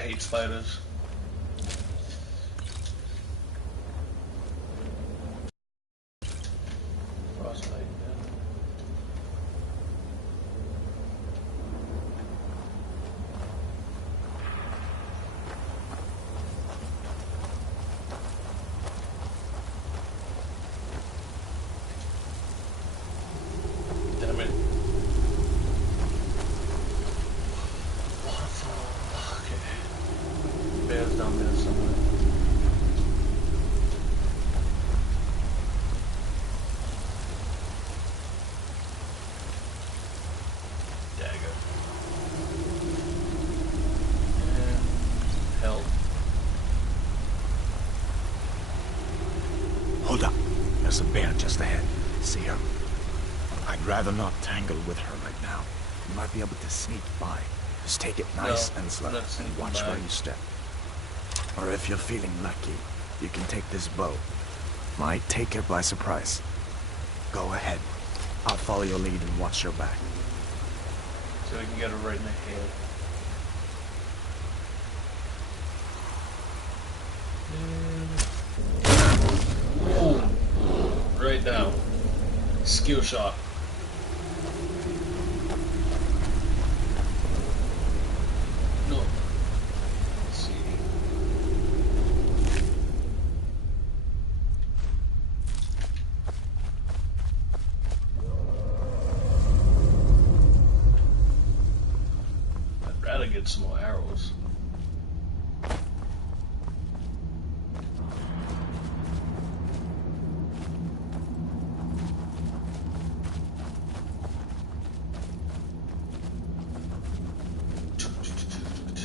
hate spiders. Frostbite, yeah. Damn it. Waterfall. Okay. Bear's down there somewhere. Dagger. And help. Hold up. There's a bear just ahead. See her? I'd rather not tangle with her right now. You might be able to sneak by. Just take it nice and slow and watch where you step. Or if you're feeling lucky, you can take this bow. Might take her by surprise. Go ahead. I'll follow your lead and watch your back. So we can get her right in the head. Boom. Right now. Skill shot. No. Let's see. I'd rather get some more arrows.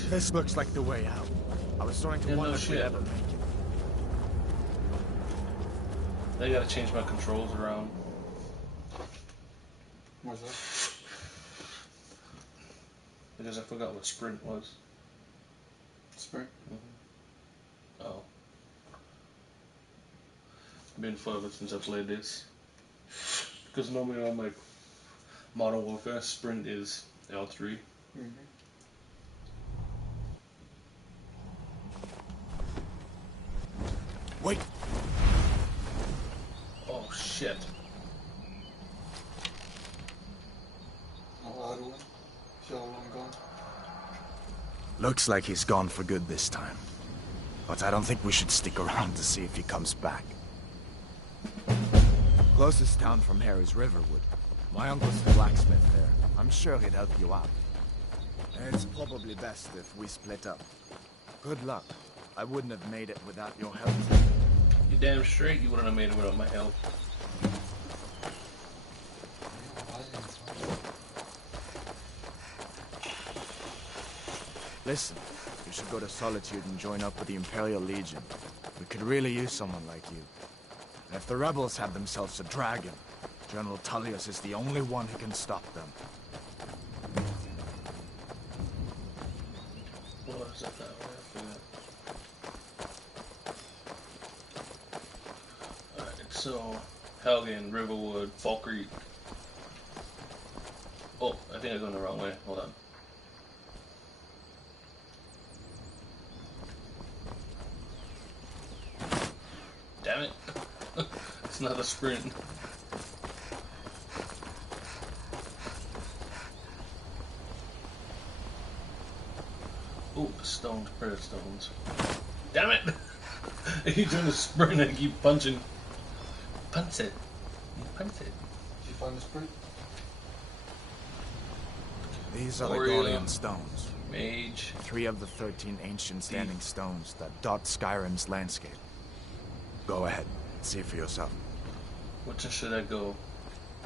This looks like the way out. I was starting to wonder if we'd ever make it. I gotta change my controls around. What's that? Because I forgot what sprint was. Sprint? Mm-hmm. Oh. It's been forever since I played this. Because normally on my Modern Warfare, sprint is L3. Mm-hmm. Wait! Oh shit. Oh, Arwen. So long gone. Looks like he's gone for good this time. But I don't think we should stick around to see if he comes back. Closest town from here is Riverwood. My uncle's the blacksmith there. I'm sure he'd help you out. It's probably best if we split up. Good luck. I wouldn't have made it without your help. You're damn straight you wouldn't have made it without my help. Listen, you should go to Solitude and join up with the Imperial Legion. We could really use someone like you. And if the rebels have themselves a dragon, General Tullius is the only one who can stop them. What is that? Alright, so Helgen, Riverwood, Fall Creek. Oh, I think I'm going the wrong way. Hold on. Damn it. It's not a sprint. Oh, stones, prayer stones. Damn it! I keep doing a sprint and I keep punching. Punch it. Punch it. Did you find the sprint? These are the Warrior. Guardian Stones. Mage. 3 of the 13 ancient standing stones that dot Skyrim's landscape. Go ahead, see for yourself. Which should I go?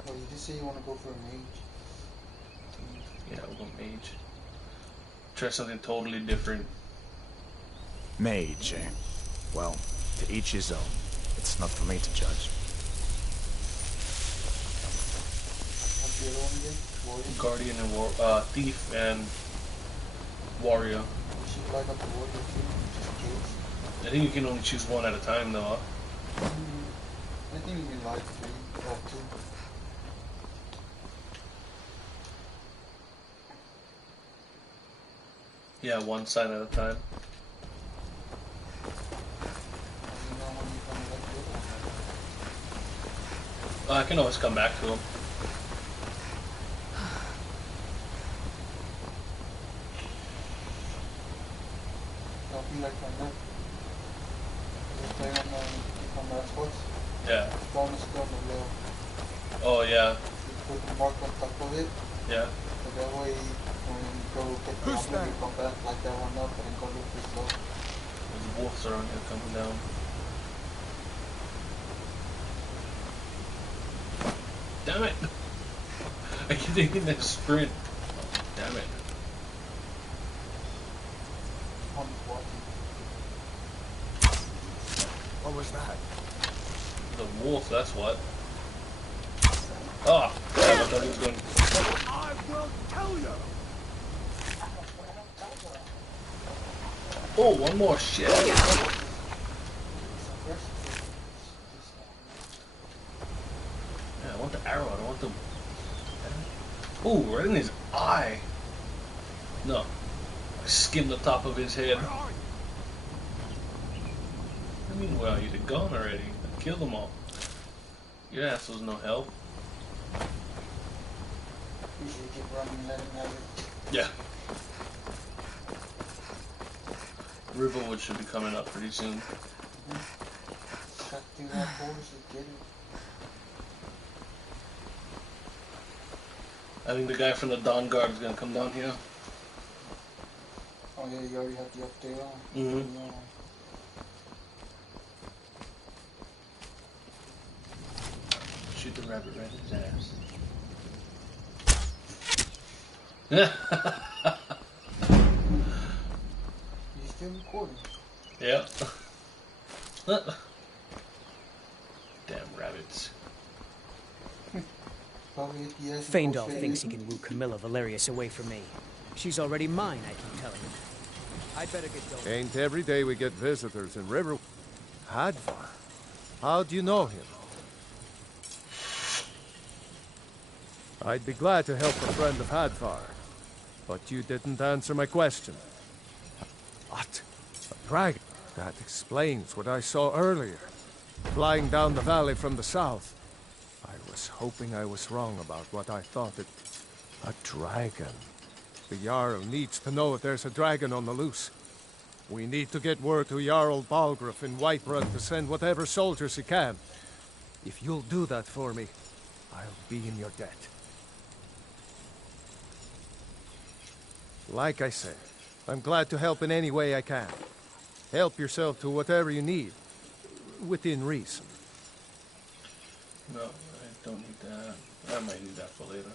Oh, you did say you want to go for a mage. Yeah, I'll go mage. Try something totally different. Mage, eh? Well, to each his own. It's not for me to judge. What's the other one again? Warrior? Guardian and thief and warrior. You should flag up the warrior too, just in case. I think you can only choose one at a time though. I think you can like 3 or 2. Yeah, one sign at a time. You know when you're gonna let the other one happen. I can always come back to him. It'll be like my neck. You're playing on the Xbox. Yeah. Bonus gun the wheel. Oh yeah. You put the mark on top of it. Yeah. So that way when you go get the ammo, you come back like that one up and then go a little bit slow. There's wolves around here coming down. Damn it! I keep taking that sprint. Damn it. One's walking. What was that? The wolf, that's what. Oh, damn, I thought he was going. I will tell you. Oh, one more shit. Yeah, I want the arrow, I don't want the... Oh, right in his eye. No. I skimmed the top of his head. I mean, well, you'd have gone already. I killed them all. Your asshole's no help. You should keep running and let him have it. Yeah. Riverwood should be coming up pretty soon. Cut through that forest and get it. I think the guy from the Dawn Guard is gonna come down here. Oh yeah, you already have the update on. Mm-hmm. Yeah. Shoot the rabbit right in his ass. You still recording? Yeah. Damn rabbits. Probably at the edge. Feindal thinks he can woo Camilla Valerius away from me. She's already mine, I keep telling him. I'd better get going. Ain't every day we get visitors in River... Hadvar? How do you know him? I'd be glad to help a friend of Hadvar, but you didn't answer my question. What? A dragon? That explains what I saw earlier, flying down the valley from the south. I was hoping I was wrong about what I thought it... A dragon. The Jarl needs to know if there's a dragon on the loose. We need to get word to Jarl Balgruuf in Whiterun to send whatever soldiers he can. If you'll do that for me, I'll be in your debt. Like I said, I'm glad to help in any way I can. Help yourself to whatever you need, within reason. No, I don't need that. I might need that for later.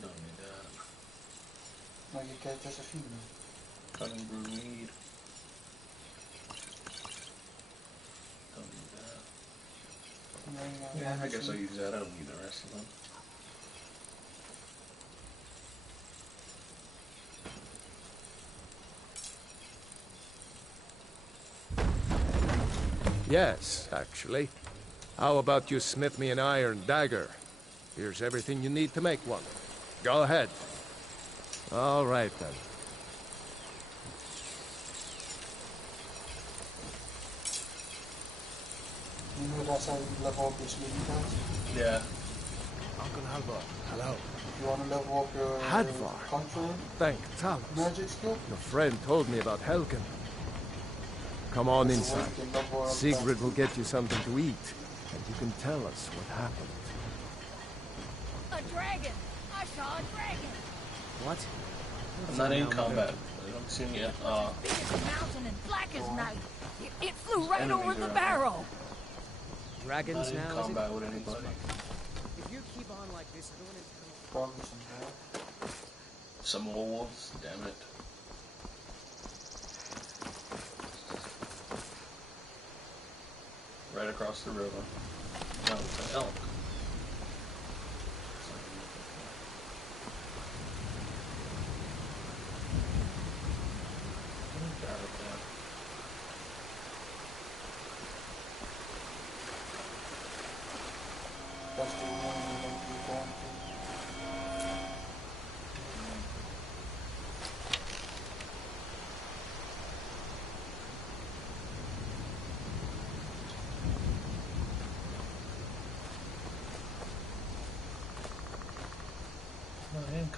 Don't need that. No, you get just a few minutes. Cutting brew mead. Don't need that. Yeah, I guess I'll use that. I don't need the rest of them. Yes, actually. How about you smith me an iron dagger? Here's everything you need to make one. Go ahead. All right, then. You know that's how you level up your smithing class? Yeah. Uncle Halvar, hello. You want to level up your Hadvar. conjuring Thank Talos. magic skill? Your friend told me about Helgen. Come on That's the way inside. you can level up Sigrid will get you something to eat, and you can tell us what happened. A dragon! I saw a dragon! What? I'm not in combat. I don't see it yet. Big as a mountain and black as night. It flew right Enemies over the around. barrel. Dragons Not in now, is it? combat with anybody. If you keep on like this, everyone is Probably some help. Some more wolves. Damn it. Right across the river. No, it's an elk. That's the one you're going to be going to.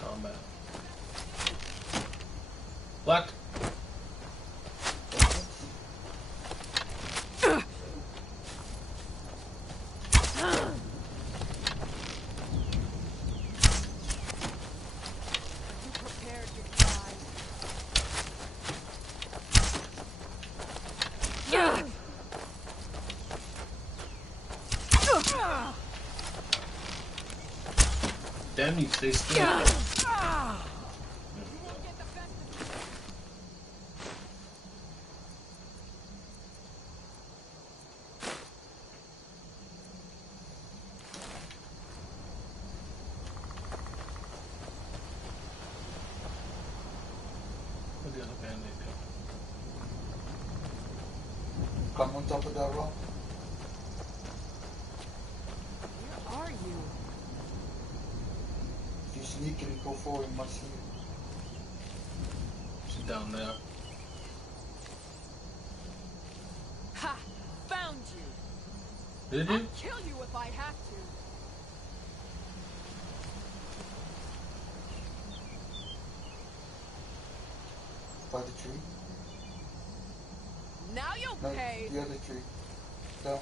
combat. What? Damn, you stay still. Where'd the other bandit go? Come on top of that rock. Where are you? If you sneak and go forward, you must see you. She's down there. Ha! Found you. Did you? I'll kill you if I have to. By the tree. Now you'll No, pay. the other tree. Down.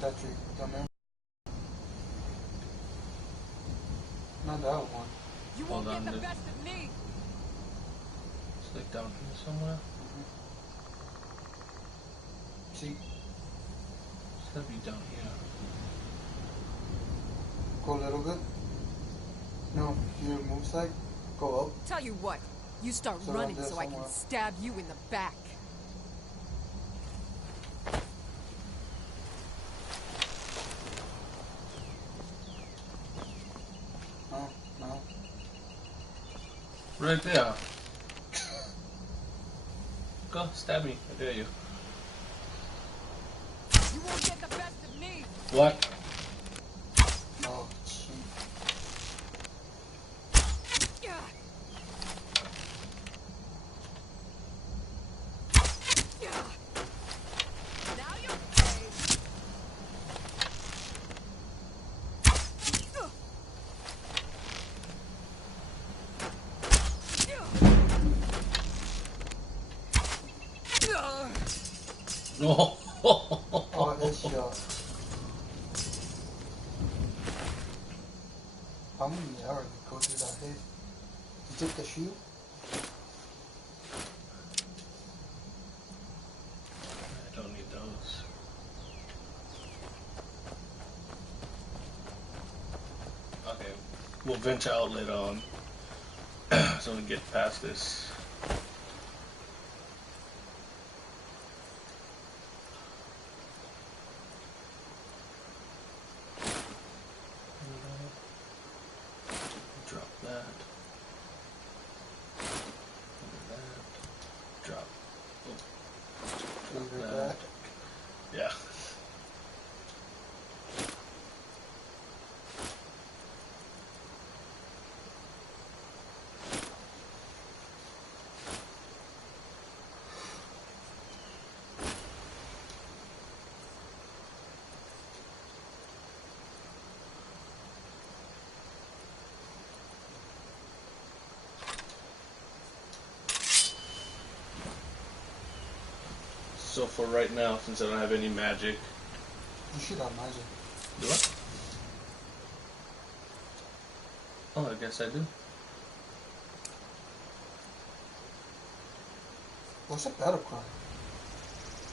That tree. Down there. Not that one. You won't Hold get on, the dude. best of me. It's like down here somewhere. See? It's gotta be down here. Go a little bit. No, your move side. Go up. Tell you what, you start So around running there so I can somewhere. stab you in the back. No, no. Right there. Go, stab me. I dare you. You won't get the best of me. What? Oh, shit. Now you'll pay. No. Oh, headshot. How many arrows did go through that head? You took the shield? I don't need those. Okay, we'll venture out later on. So we get past this. Drop that. Drop. Oh, Leave drop it that. back. Yeah. So for right now, since I don't have any magic, You should have magic. do I? Oh, I guess I do. What's a battle cry?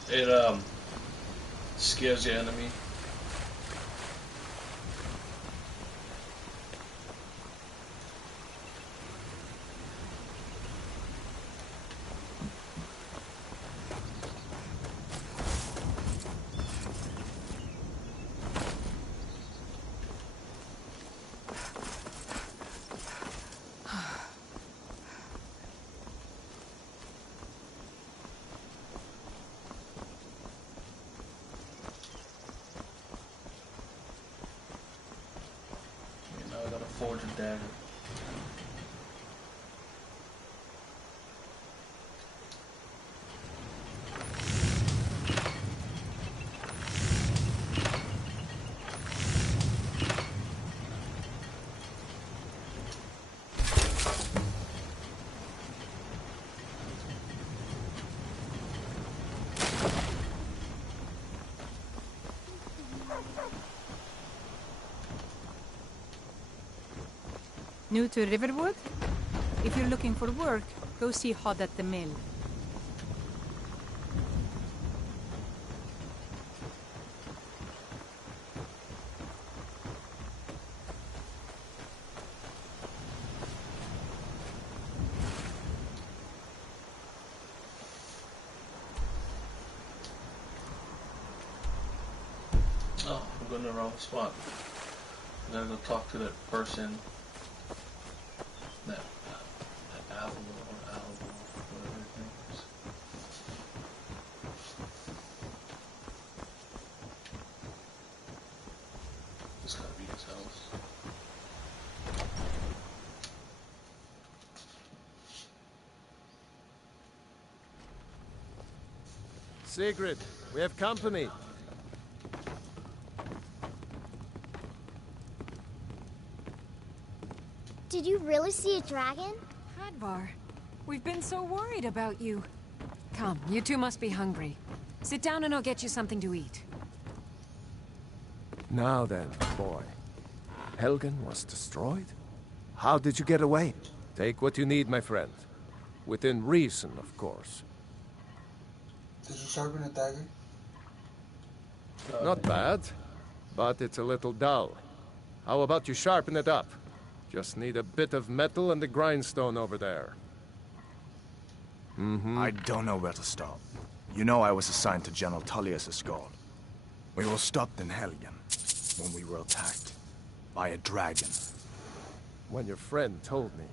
It scares the enemy. Okay, now I gotta forge a dagger. New to Riverwood? If you're looking for work, go see Hod at the mill. Oh, I'm going to the wrong spot. I gotta go talk to that person. That Alvo or Alvo, whatever his name is. This gotta be his house. Sigrid, we have company. Did you really see a dragon? Hadvar, we've been so worried about you. Come, you two must be hungry. Sit down and I'll get you something to eat. Now then, boy. Helgen was destroyed? How did you get away? Take what you need, my friend. Within reason, of course. Did you sharpen a dagger? Not bad, but it's a little dull. How about you sharpen it up? Just need a bit of metal and the grindstone over there. I don't know where to start. You know I was assigned to General Tullius' guard. We were stopped in Helgen when we were attacked by a dragon. When your friend told me,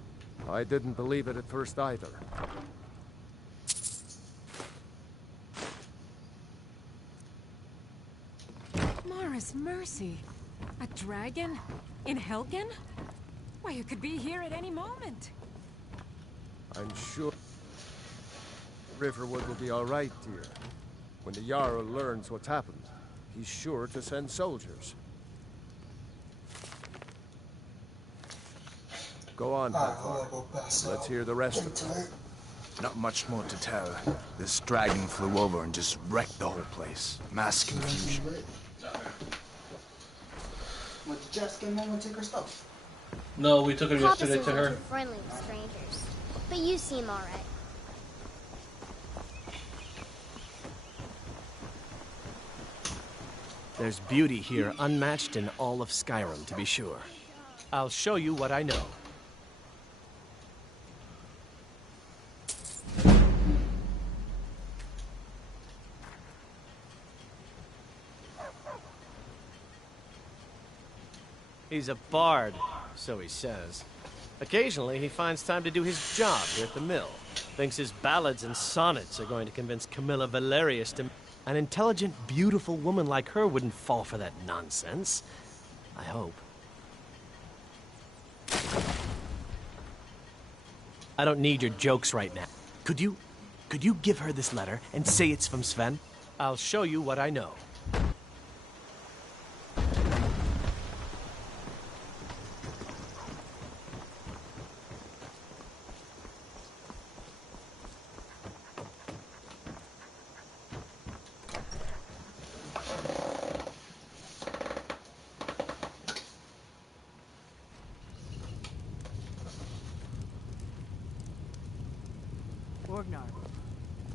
I didn't believe it at first either. Mara's mercy. A dragon? In Helgen? Why, it could be here at any moment. I'm sure Riverwood will be all right, dear. When the Jarl learns what's happened, he's sure to send soldiers. Go on, Hadvar. Let's hear the rest of it. Not much more to tell. This dragon flew over and just wrecked the whole place. Mass confusion. Did Jess come home and take her stuff? No, we took it Papa yesterday seems to her. too friendly with strangers. But you seem alright. There's beauty here unmatched in all of Skyrim, to be sure. I'll show you what I know. He's a bard, so he says. Occasionally, he finds time to do his job here at the mill. Thinks his ballads and sonnets are going to convince Camilla Valerius to... An intelligent, beautiful woman like her wouldn't fall for that nonsense. I hope. I don't need your jokes right now. Could you give her this letter and say it's from Sven? I'll show you what I know.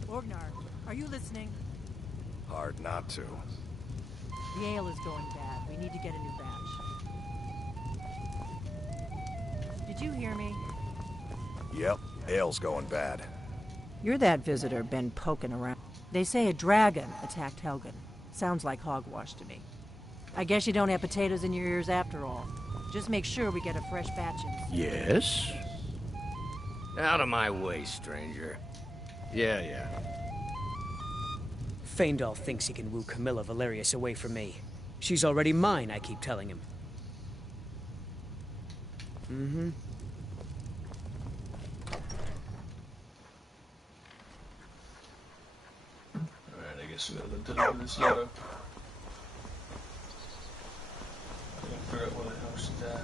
Orgnar, are you listening? Hard not to. The ale is going bad. We need to get a new batch. Did you hear me? Yep, ale's going bad. You're that visitor been poking around. They say a dragon attacked Helgen. Sounds like hogwash to me. I guess you don't have potatoes in your ears after all. Just make sure we get a fresh batch in. Yes? Out of my way, stranger. Yeah. Feindal thinks he can woo Camilla Valerius away from me. She's already mine, I keep telling him. Alright, I guess we gotta deliver this letter. I gotta figure out where the hell she's at.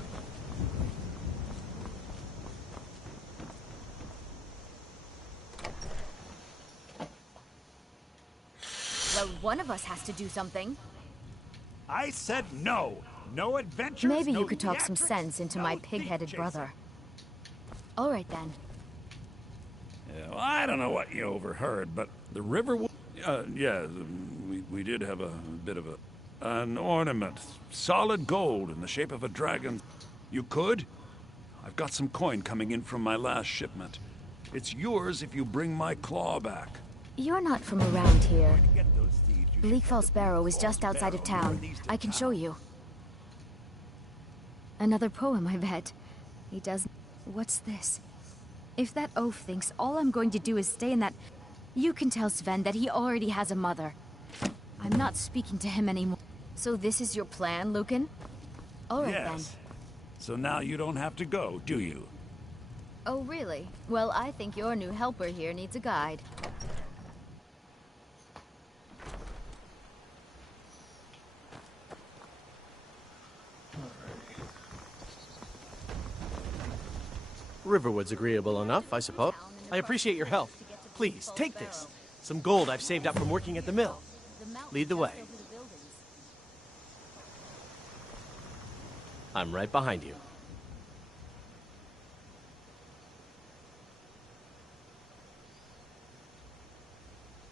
Well, one of us has to do something. I said no. No adventures. Maybe no you could talk some theatrics, sense into no my pig-headed thief brother. All right, then. Yeah, well, I don't know what you overheard, but the river... yeah, we did have a bit of an ornament. Solid gold in the shape of a dragon. You could? I've got some coin coming in from my last shipment. It's yours if you bring my claw back. You're not from around here. Bleakfall Barrow is just outside of town. I can show you. Another poem, I bet. He does... What's this? If that oaf thinks all I'm going to do is stay in that... You can tell Sven that he already has a mother. I'm not speaking to him anymore. So this is your plan, Lucan? All right, then. Yes. So now you don't have to go, do you? Oh, really? Well, I think your new helper here needs a guide. Riverwood's agreeable enough, I suppose. I appreciate your help. Please, take this. Some gold I've saved up from working at the mill. Lead the way. I'm right behind you.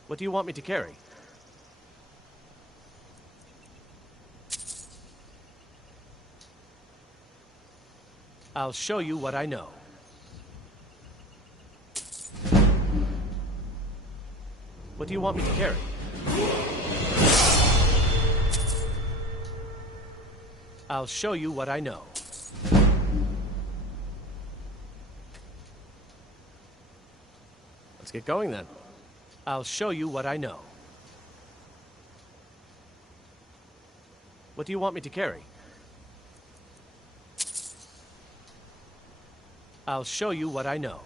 What do you want me to carry? I'll show you what I know. What do you want me to carry? I'll show you what I know. Let's get going then. I'll show you what I know. What do you want me to carry? I'll show you what I know.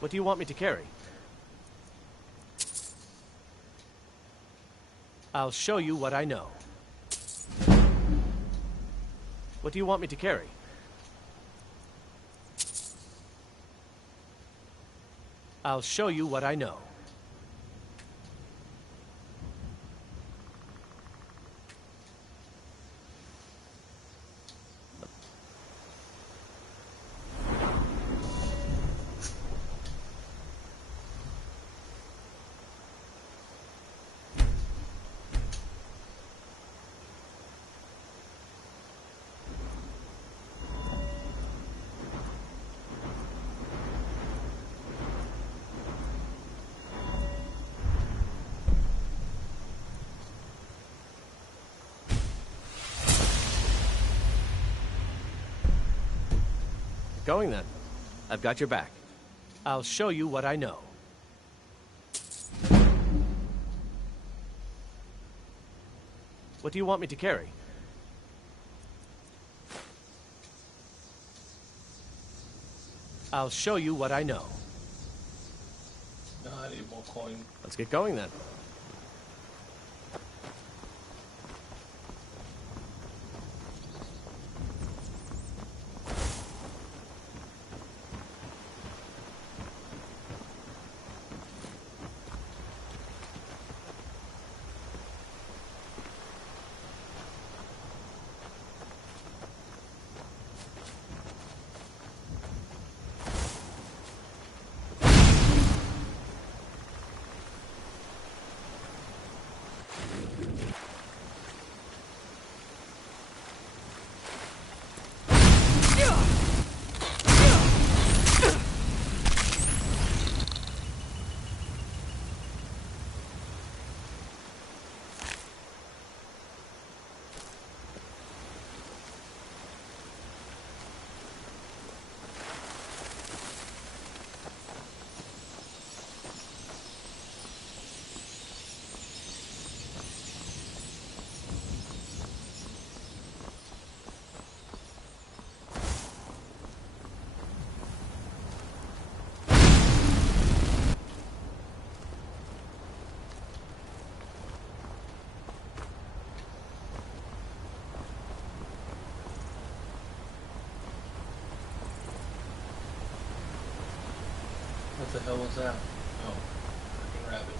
What do you want me to carry? I'll show you what I know. What do you want me to carry? I'll show you what I know. Going then. I've got your back. I'll show you what I know. What do you want me to carry? I'll show you what I know. No, I need more coin. Let's get going then. What the hell was that? Oh, freaking rabbit.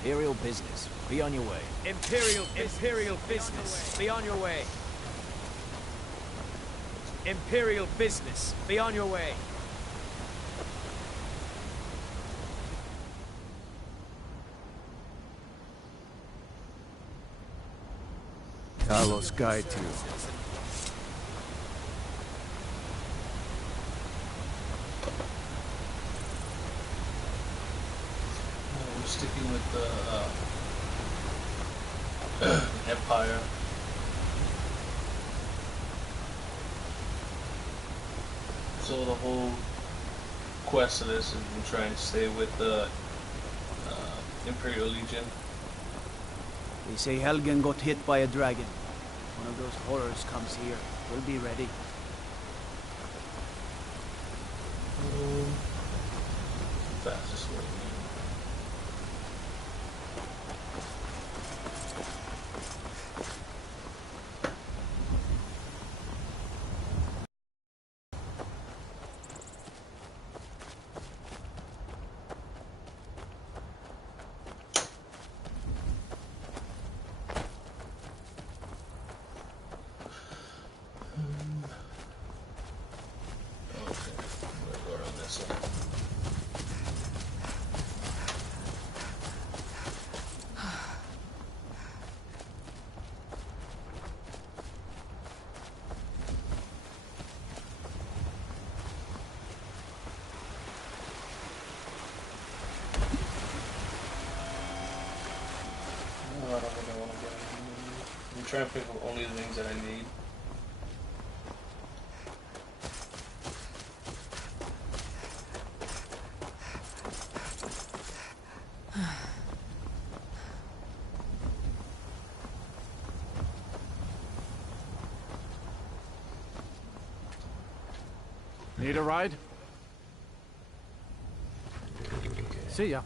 Imperial business. Be on your way. Imperial business. Be on your way. Imperial business. Be on your way. Talos guide you. We're sticking with the Empire. So the whole quest of this is we're trying to stay with the Imperial Legion. They say Helgen got hit by a dragon. One of those horrors comes here. We'll be ready. Fastest way. I'm trying to pick up only the things that I need. Need a ride? See ya.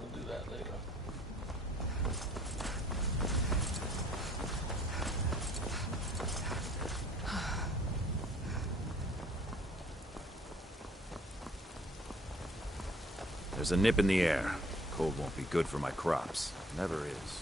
We'll do that later. There's a nip in the air. Cold won't be good for my crops. Never is.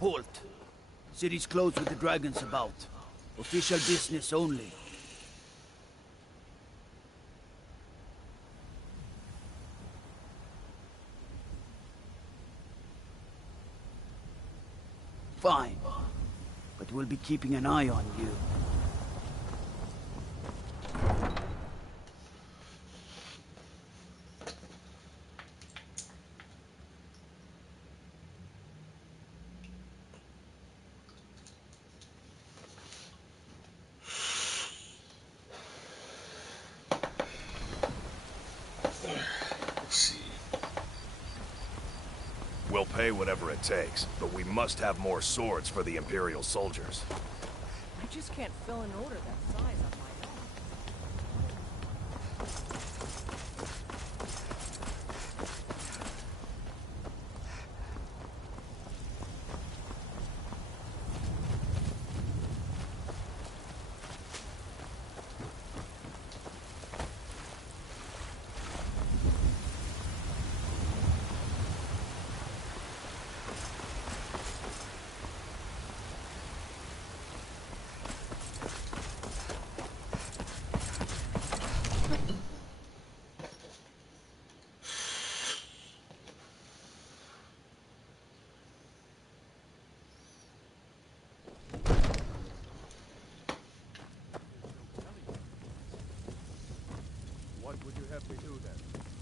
Halt. City's closed with the dragons about. Official business only. Fine. But we'll be keeping an eye on you. We'll pay whatever it takes, but we must have more swords for the Imperial soldiers. I just can't fill an order that size on my own.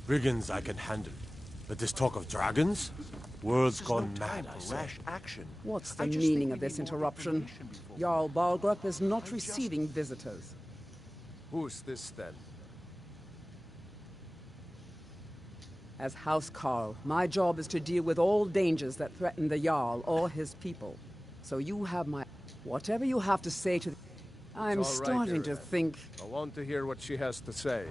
Brigands I can handle. But this talk of dragons? World's gone mad, I say. Action. What's the meaning of this interruption? Jarl Balgrup is not receiving visitors. Who's this then? As House Carl, my job is to deal with all dangers that threaten the Jarl or his people. So you have my... Whatever you have to say to... I'm It's all right, starting to Irina. think... I want to hear what she has to say.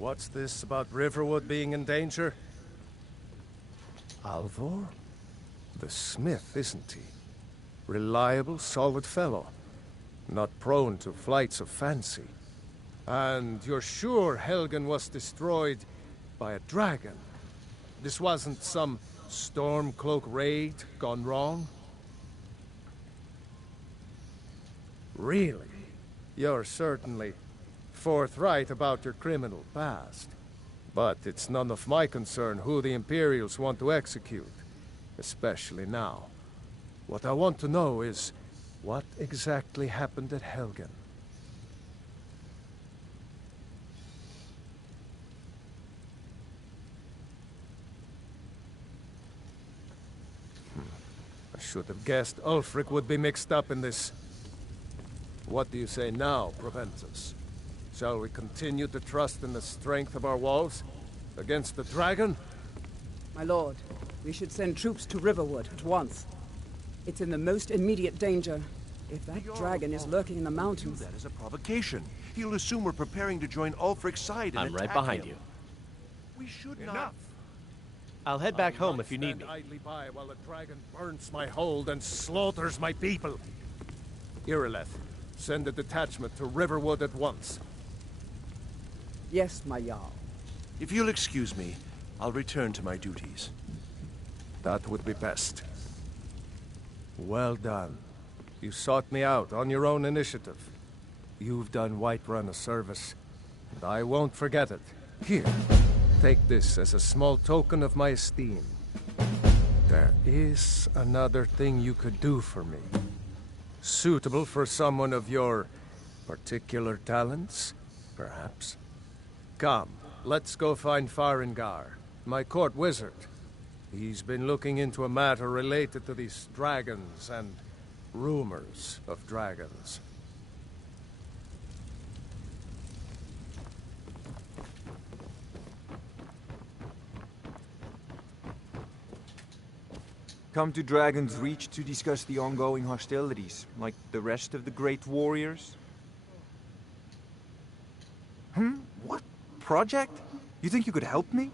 What's this about Riverwood being in danger? Alvor? The smith, isn't he? Reliable, solid fellow. Not prone to flights of fancy. And you're sure Helgen was destroyed by a dragon? This wasn't some Stormcloak raid gone wrong? Really? You're certainly forthright about your criminal past. But it's none of my concern who the Imperials want to execute, especially now. What I want to know is, what exactly happened at Helgen? I should have guessed Ulfric would be mixed up in this. What do you say now, Proventus? Shall we continue to trust in the strength of our walls against the dragon? My lord, we should send troops to Riverwood at once. It's in the most immediate danger. If that dragon is lurking in the mountains... That is a provocation. He'll assume we're preparing to join Ulfric's side and I'm right attack behind him. you. We should Enough. not... I'll head back home if you need me. Idly by while the dragon burns my hold and slaughters my people. Irileth, send a detachment to Riverwood at once. Yes, my Jarl. If you'll excuse me, I'll return to my duties. That would be best. Well done. You sought me out on your own initiative. You've done Whiterun a service, and I won't forget it. Here, take this as a small token of my esteem. There is another thing you could do for me. Suitable for someone of your particular talents, perhaps? Come, let's go find Farengar, my court wizard. He's been looking into a matter related to these dragons and rumors of dragons. Come to Dragon's Reach to discuss the ongoing hostilities, like the rest of the great warriors? What? Project? You think you could help me?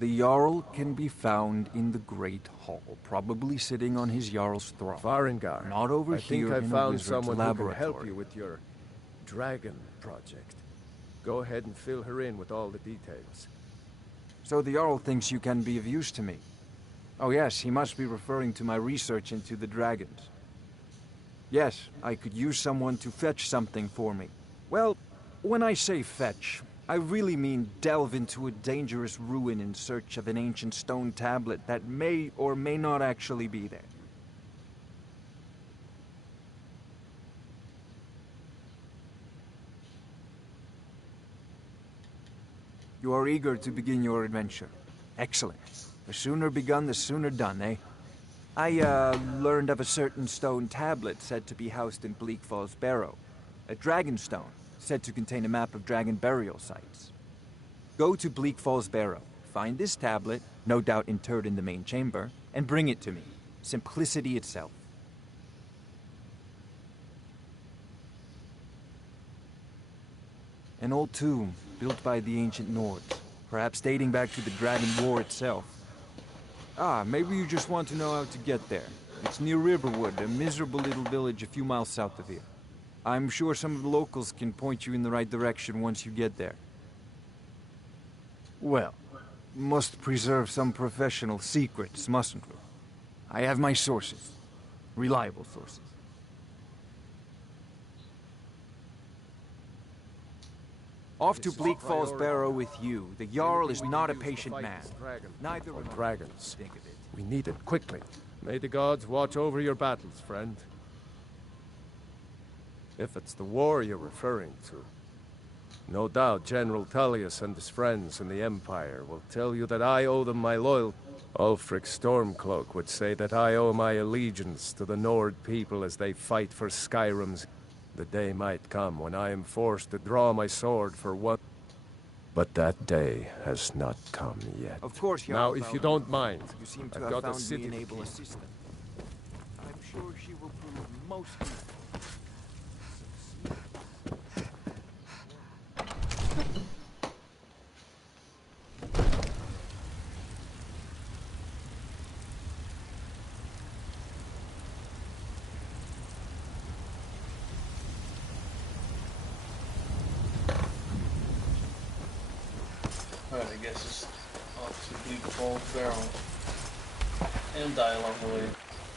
The Jarl can be found in the Great Hall, probably sitting on his Jarl's throne. Farengar. Not over I here think I in found a wizard's someone who laboratory. can help you with your dragon project. Go ahead and fill her in with all the details. So the Jarl thinks you can be of use to me. Oh yes, he must be referring to my research into the dragons. Yes, I could use someone to fetch something for me. Well, when I say fetch, I really mean delve into a dangerous ruin in search of an ancient stone tablet that may or may not actually be there. You are eager to begin your adventure. Excellent. The sooner begun, the sooner done, eh? I, learned of a certain stone tablet said to be housed in Bleak Falls Barrow. A dragon stone, said to contain a map of dragon burial sites. Go to Bleak Falls Barrow, find this tablet, no doubt interred in the main chamber, and bring it to me. Simplicity itself. An old tomb, built by the ancient Nords, perhaps dating back to the Dragon War itself. Ah, maybe you just want to know how to get there. It's near Riverwood, a miserable little village a few miles south of here. I'm sure some of the locals can point you in the right direction once you get there. Well, must preserve some professional secrets, mustn't we? I have my sources. Reliable sources. Off to Bleak Falls Barrow with you. The Jarl is not a patient man. Neither Or are dragons. Think of it. We need it quickly. May the gods watch over your battles, friend. If it's the war you're referring to, no doubt General Tullius and his friends in the Empire will tell you that I owe them my loyalty. Ulfric Stormcloak would say that I owe my allegiance to the Nord people as they fight for Skyrim's. The day might come when I am forced to draw my sword for what... But that day has not come yet. Of course, Now, Jarl if you Valden. don't mind, You seem to I've have got a found me city an to able keep. assistant. I'm sure she will prove most useful. guess it's off to Bleak Falls Barrel. And die along the way.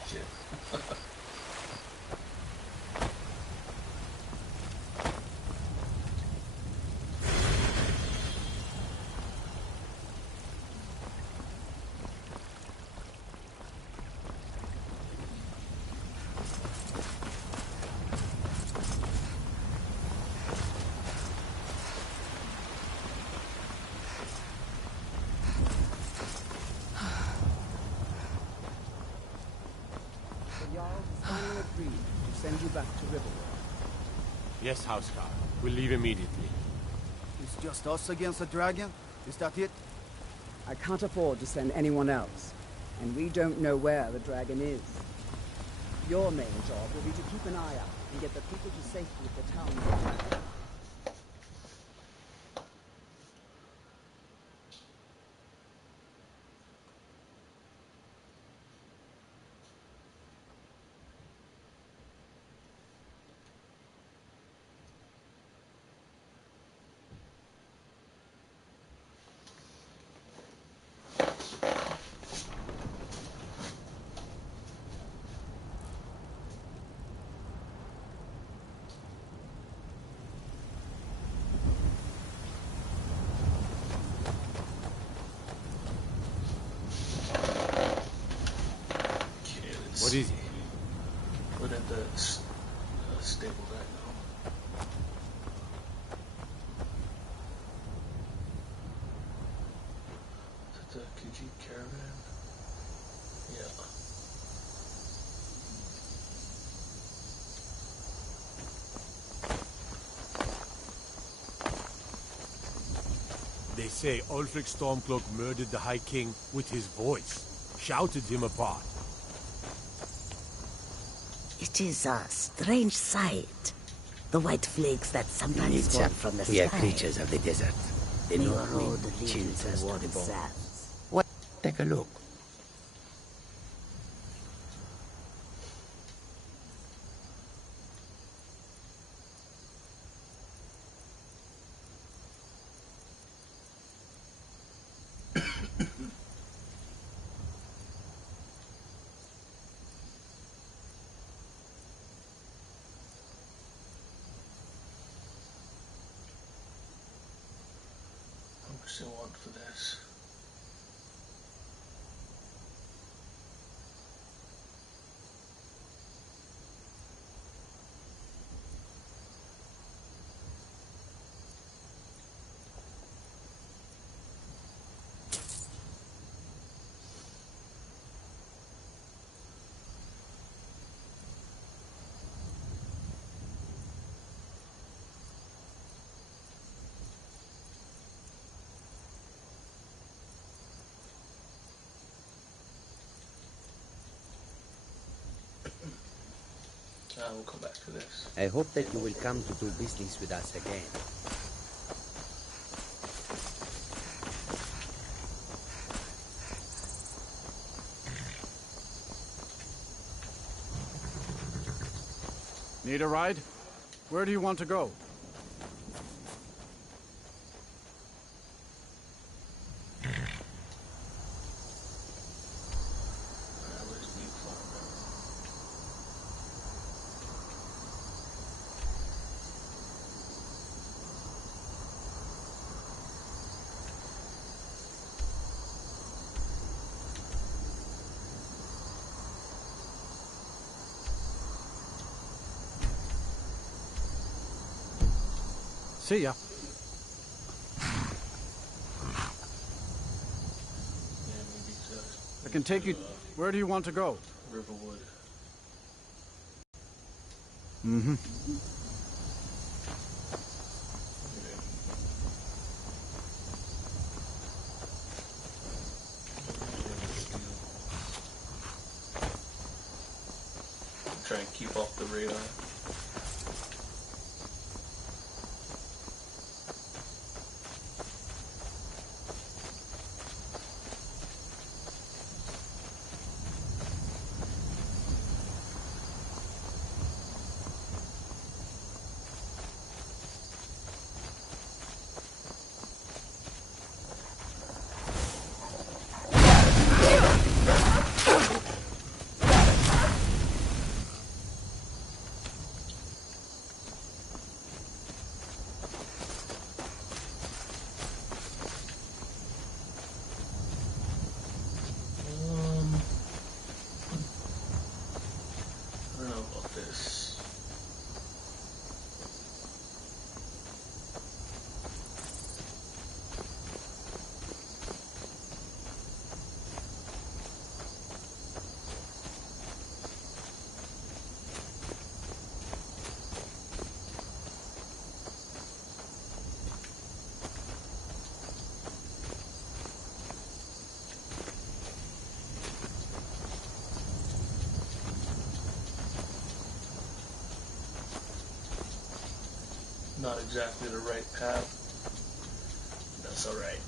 Shit. Send you back to Riverwood. Yes, Housecar. We'll leave immediately. It's just us against the dragon? Is that it? I can't afford to send anyone else, and we don't know where the dragon is. Your main job will be to keep an eye out and get the people to safety at the town. What is it? What at the stable right now? Is that the Kiji caravan? Yeah. They say Ulfric Stormcloak murdered the High King with his voice, shouted him apart. It is a strange sight. The white flakes that sometimes fall from the We are sky. creatures of the desert. The May north road wind lead chills us us to to the the bone. sands. What? Take a look. How much do I want for this? We'll come back to this. I hope that you will come to do business with us again. Need a ride? Where do you want to go? See ya. I can take you. Where do you want to go? Riverwood. Mm-hmm. Try and keep off the radar. not exactly the right path. That's alright.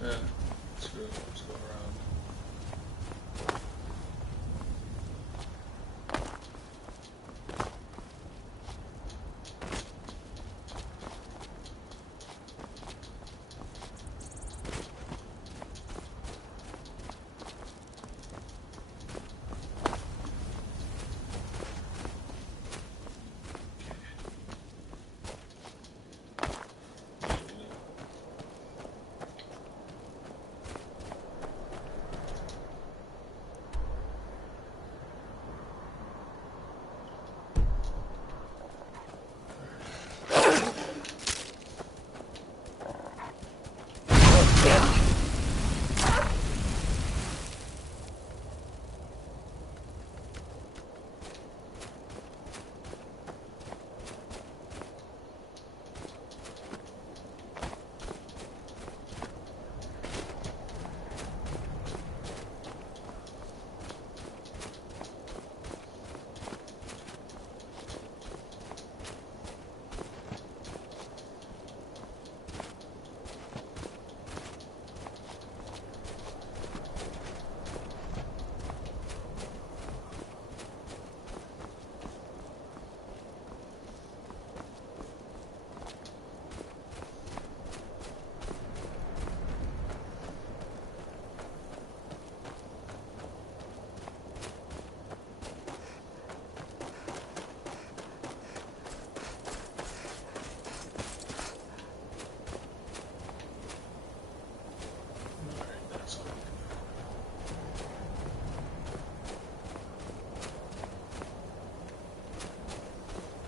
Yeah, screw it, let's go around.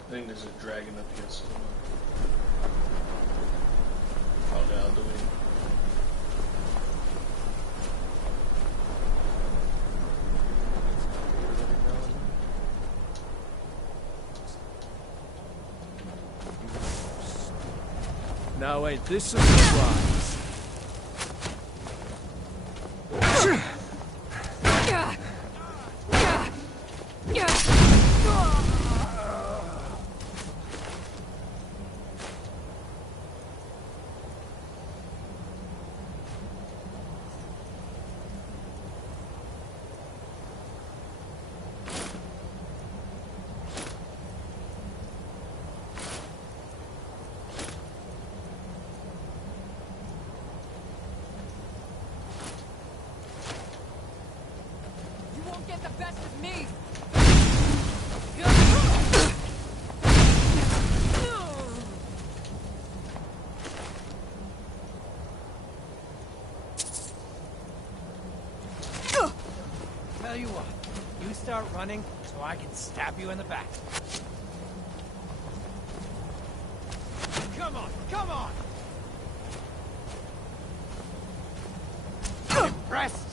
I think there's a dragon up here somewhere. Probably Alduin. Now ain't this a surprise? Get the best of me! Tell you what, you start running so I can stab you in the back. Come on, come on! Impressed?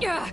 Yeah.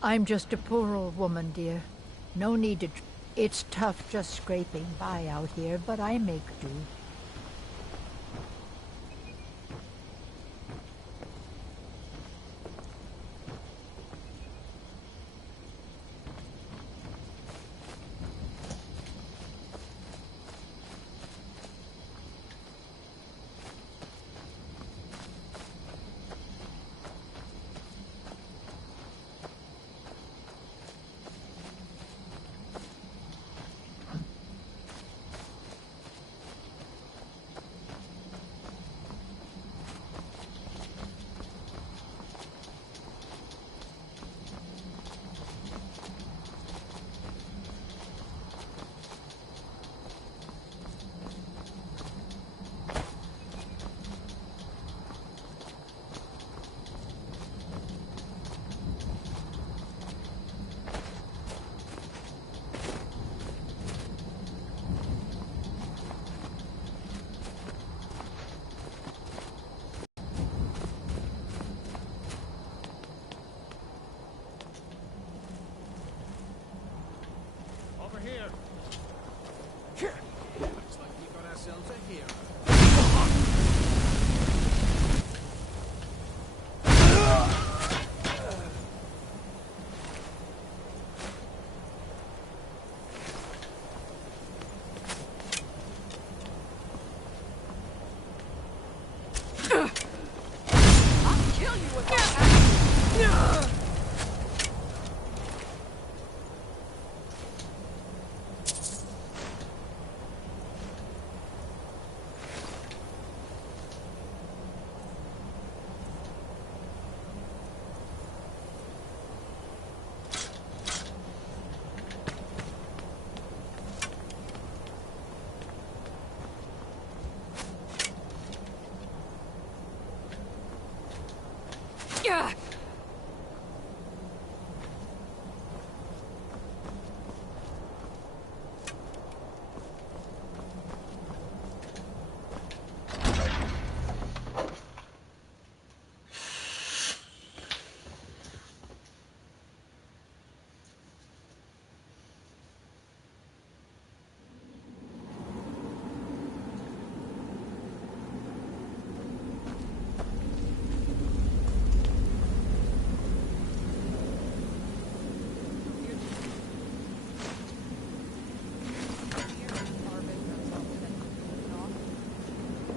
I'm just a poor old woman, dear. No need to... It's tough just scraping by out here, but I make do. Over here. Looks like we got ourselves a hero. I'll kill you with that. Yeah.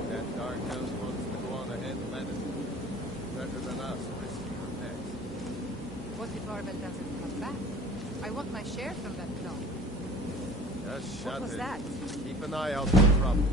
That dark house wants to go on ahead and let it. Better than us risking our necks. What if Arbel doesn't come back? I want my share from that knob. Just shut What was it. that? Keep an eye out for trouble.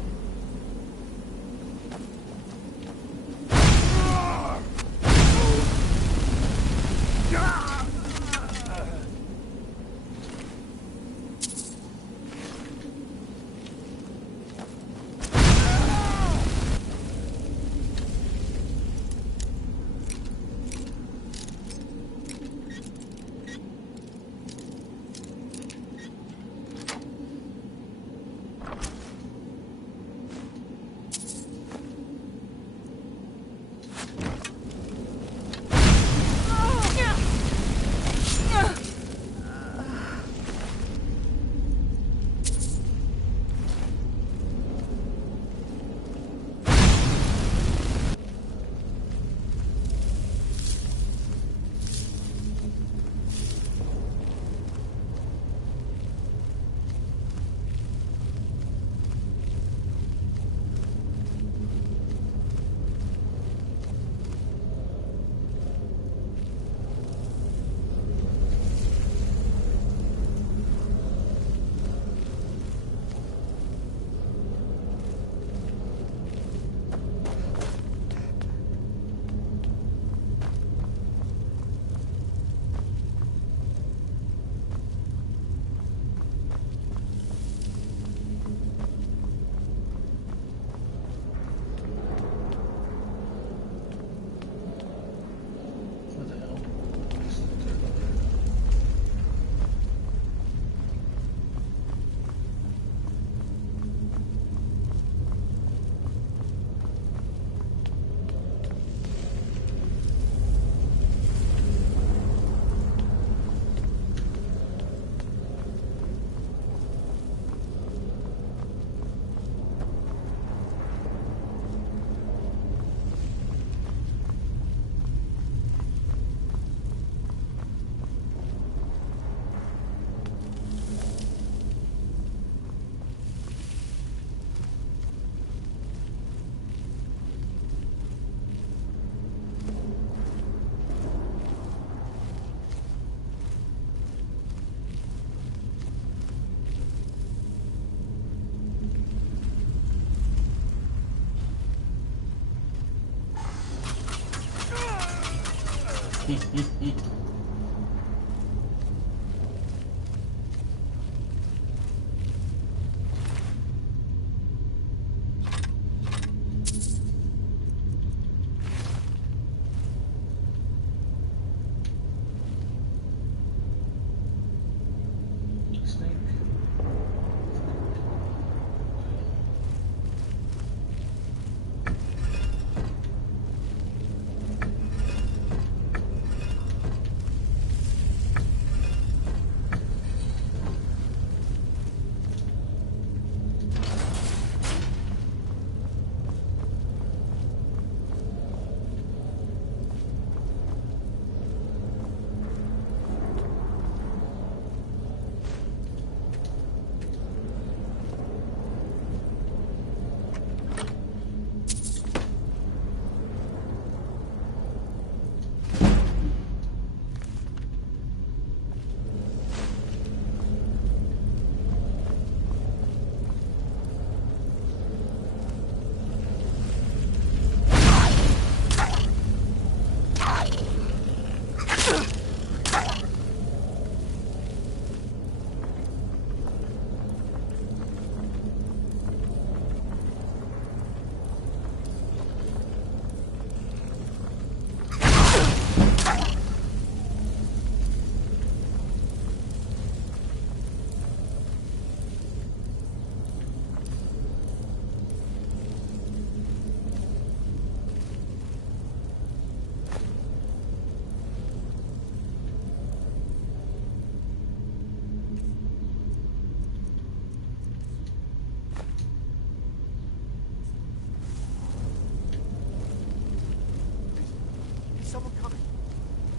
Someone coming.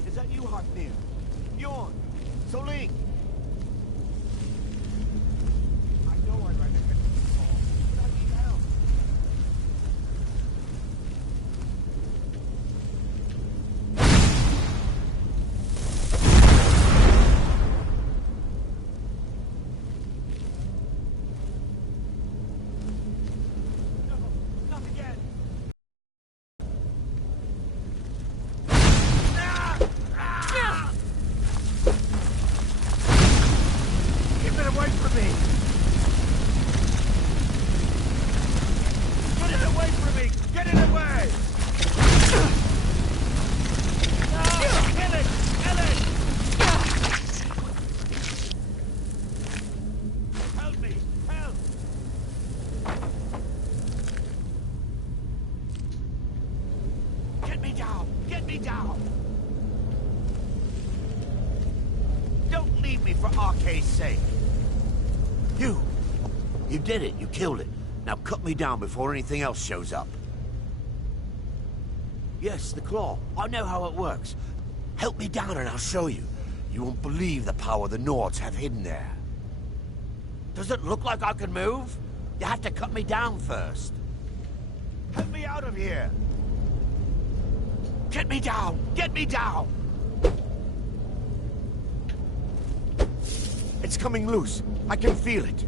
Is that you, Haknir? Bjorn? Soling? I know I ran ahead of the call, but I need help. No, not again. Keep it away from me! Get it away from me! Get it away! Kill it! Kill it! Help me! Help! Get me down! Get me down! Don't leave me for Arcade's sake. You did it. You killed it. Now cut me down before anything else shows up. Yes, the claw. I know how it works. Help me down and I'll show you. You won't believe the power the Nords have hidden there. Does it look like I can move? You have to cut me down first. Help me out of here. Get me down. Get me down. It's coming loose. I can feel it.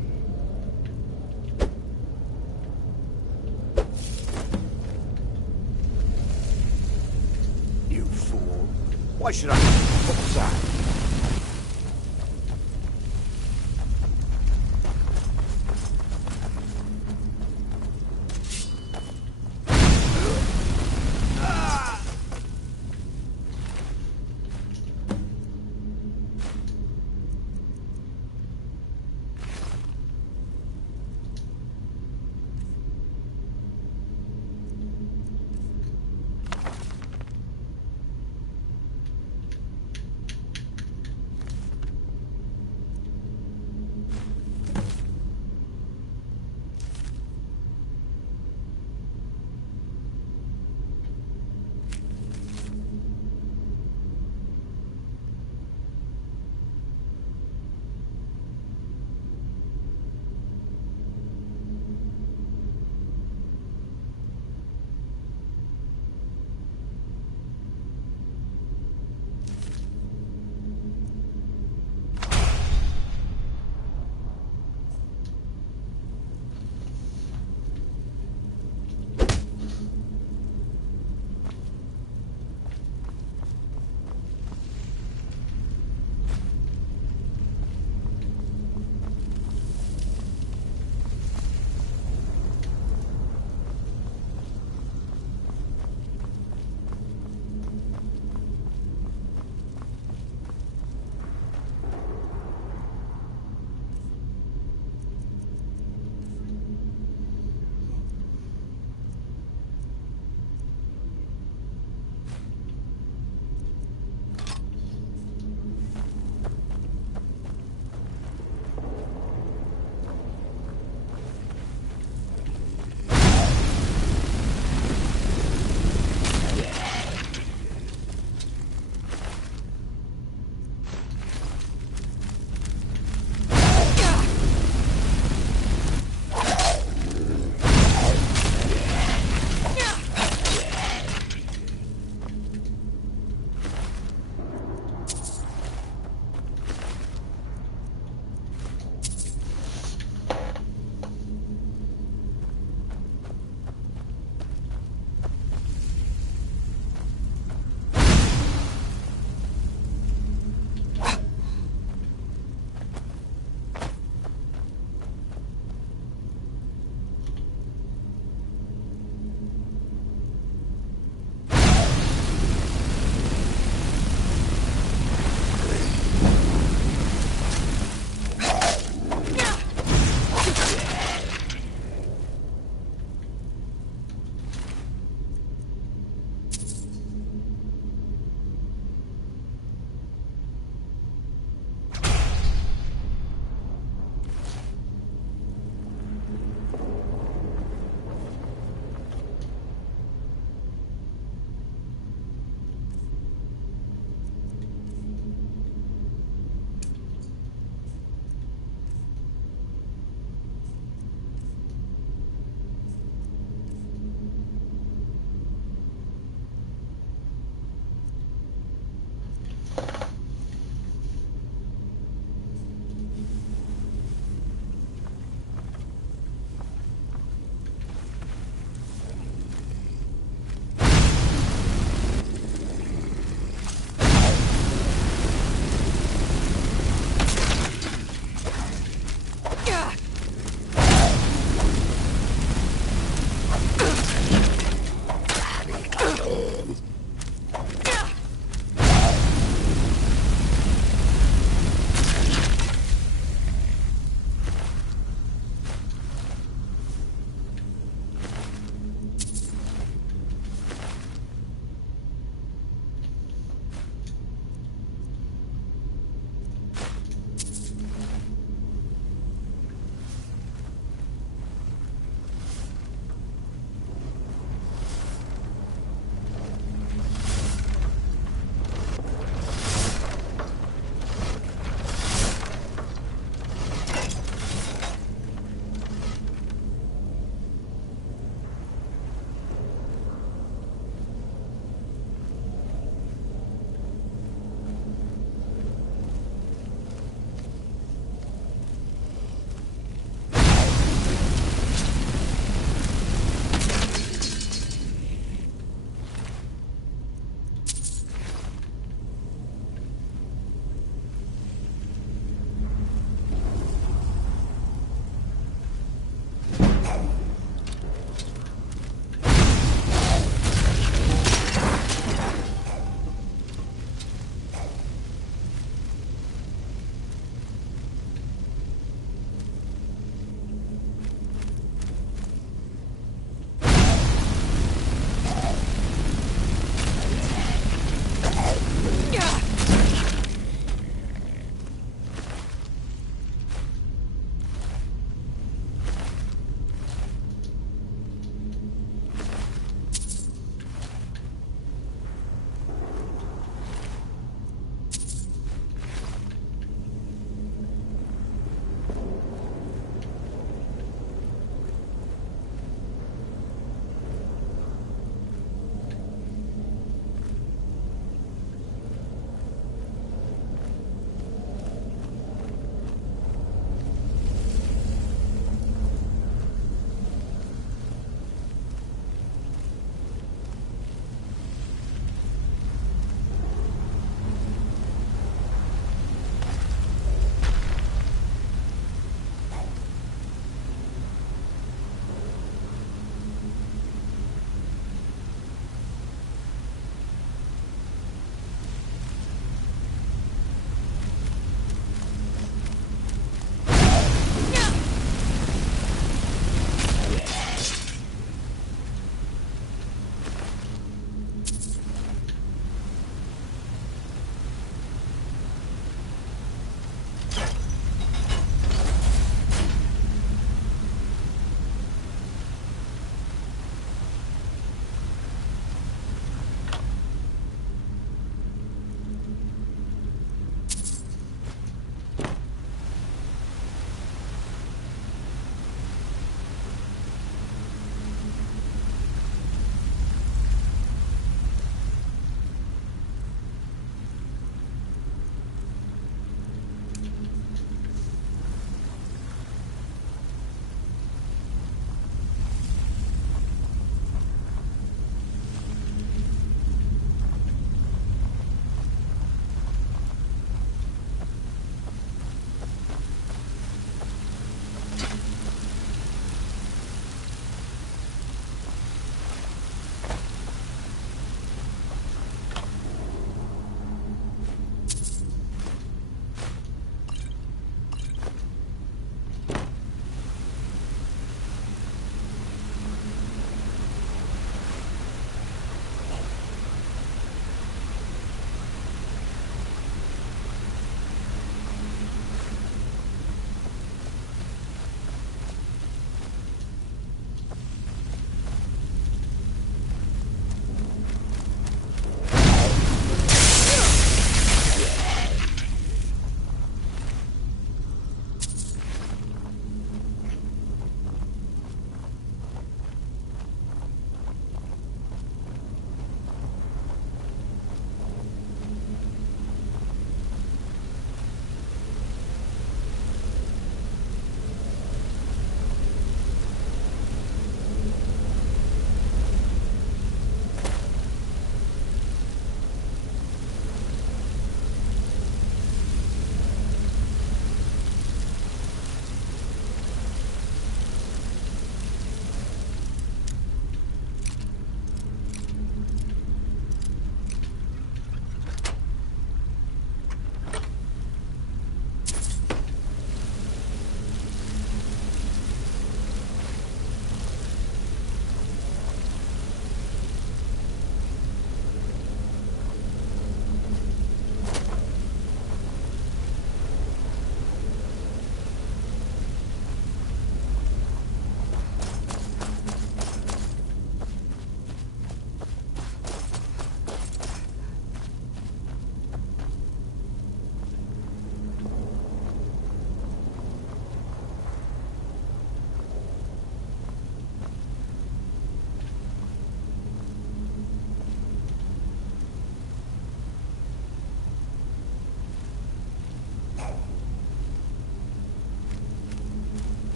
You fool. Why should I... What was that?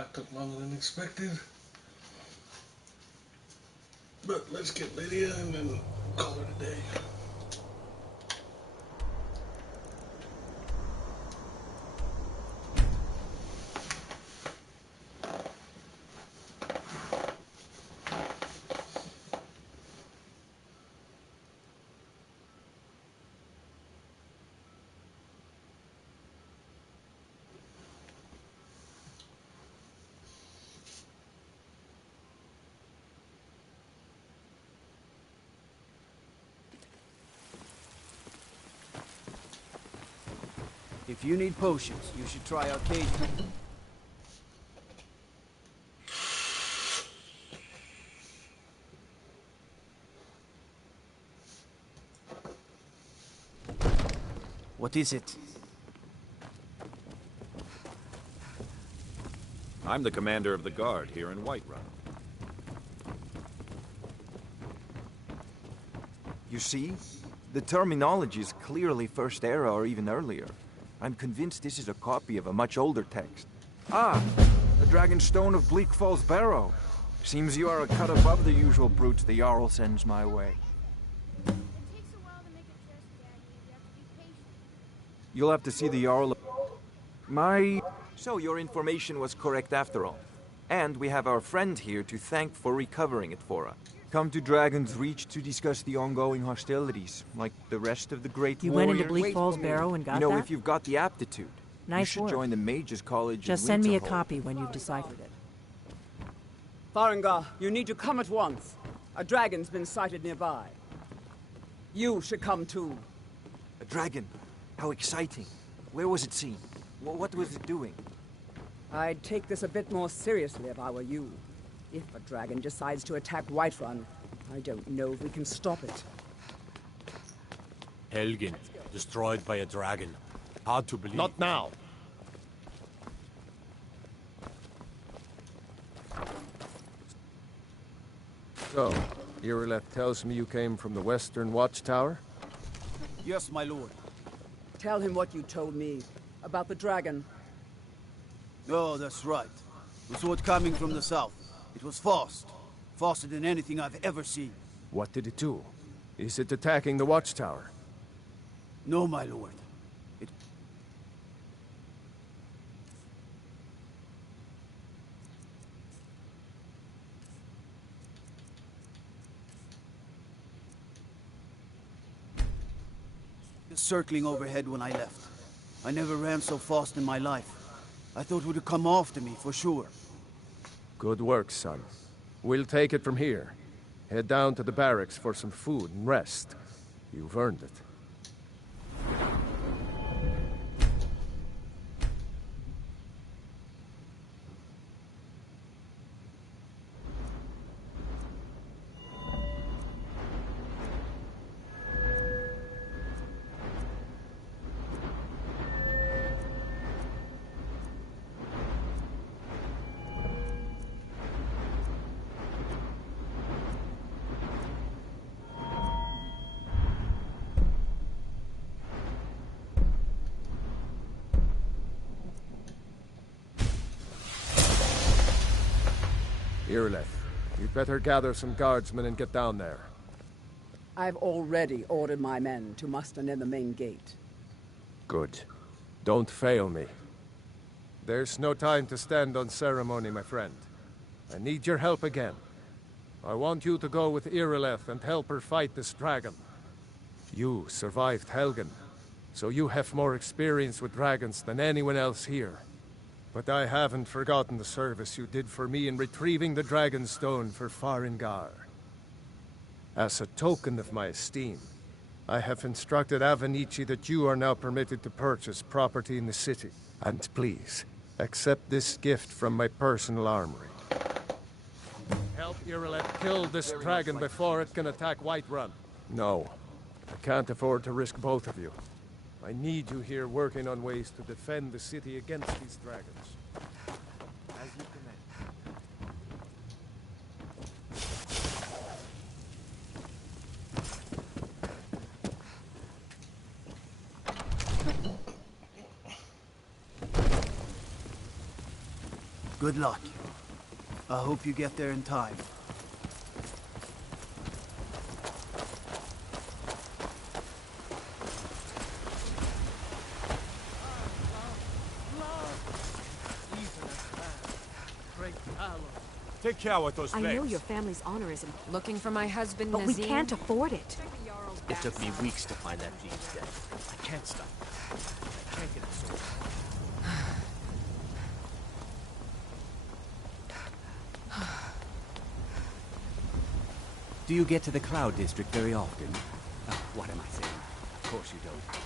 That took longer than expected. But let's get Lydia and then call it a day. If you need potions, you should try Arcadia. What is it? I'm the commander of the guard here in Whiterun. You see? The terminology is clearly First Era or even earlier. I'm convinced this is a copy of a much older text. Ah! The Dragonstone of Bleak Falls Barrow. Seems you are a cut above the usual brutes the Jarl sends my way. You'll have to see the Jarl. So your information was correct after all. And we have our friend here to thank for recovering it for us. Come to Dragon's Reach to discuss the ongoing hostilities, like the rest of the great You warriors. went into Bleak Falls Barrow and got You know, that? if you've got the aptitude, you Nice should work. join the Mages College Just in send me a Winterhold. copy when you've deciphered it. Farengar, you need to come at once. A dragon's been sighted nearby. You should come too. A dragon? How exciting. Where was it seen? What was it doing? I'd take this a bit more seriously if I were you. If a dragon decides to attack Whiterun, I don't know if we can stop it. Helgen, destroyed by a dragon. Hard to believe. Not now. So, Irileth tells me you came from the Western Watchtower? Yes, my lord. Tell him what you told me about the dragon. Oh, that's right. We saw it coming from the south. It was fast. Faster than anything I've ever seen. What did it do? Is it attacking the Watchtower? No, my lord. It... circling overhead when I left. I never ran so fast in my life. I thought it would come after me, for sure. Good work, son. We'll take it from here. Head down to the barracks for some food and rest. You've earned it. Irileth, you'd better gather some guardsmen and get down there. I've already ordered my men to muster near the main gate. Good. Don't fail me. There's no time to stand on ceremony, my friend. I need your help again. I want you to go with Irileth and help her fight this dragon. You survived Helgen, so you have more experience with dragons than anyone else here. But I haven't forgotten the service you did for me in retrieving the Dragonstone for Farengar. As a token of my esteem, I have instructed Avenici that you are now permitted to purchase property in the city. And please, accept this gift from my personal armory. Help Irileth kill this dragon before it can attack Whiterun. No, I can't afford to risk both of you. I need you here working on ways to defend the city against these dragons. As you command. Good luck. I hope you get there in time. Take care with those I flames. know your family's honor is important. Looking for my husband, But we Nazim? can't afford it. It took me weeks to find that fiend's den. I can't stop. I can't get it sorted. Do you get to the Cloud District very often? Oh, what am I saying? Of course you don't.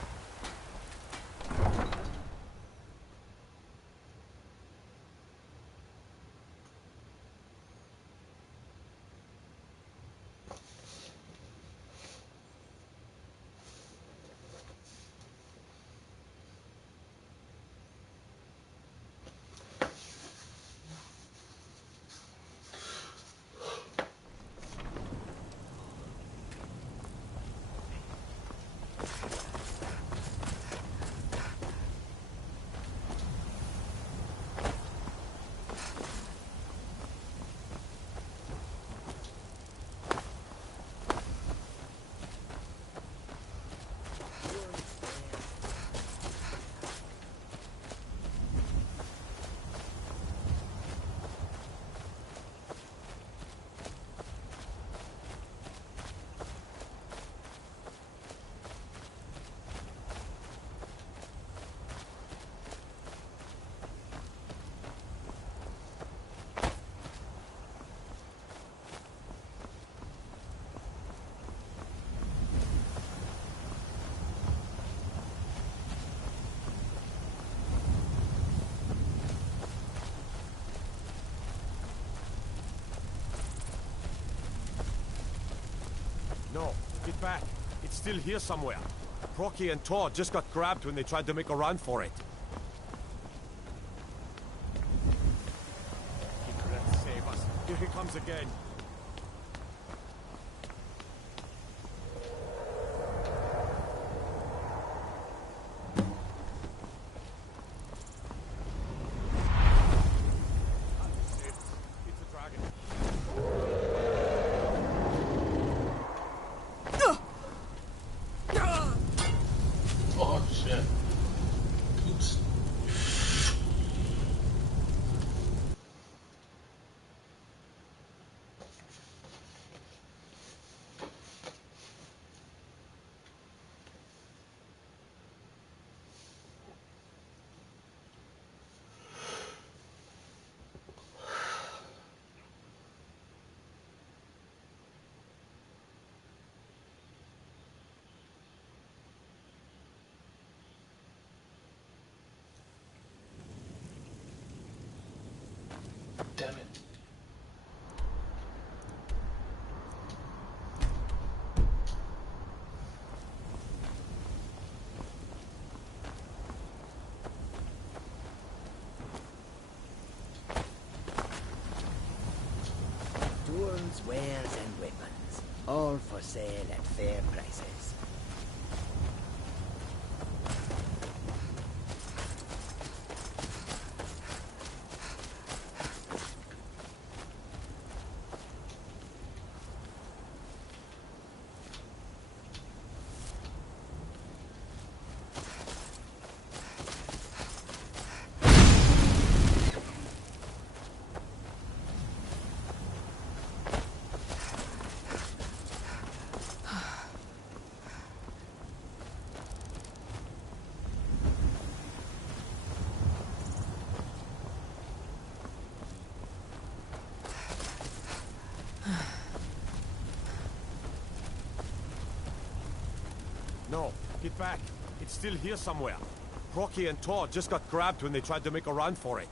No, get back. It's still here somewhere. Procky and Tor just got grabbed when they tried to make a run for it. Let's save us. Here he comes again. It's a dragon. Oh shit. Oops. Damn it. Tools, wares, and weapons. All for sale at fair prices. No, get back. It's still here somewhere. Procky and Tor just got grabbed when they tried to make a run for it.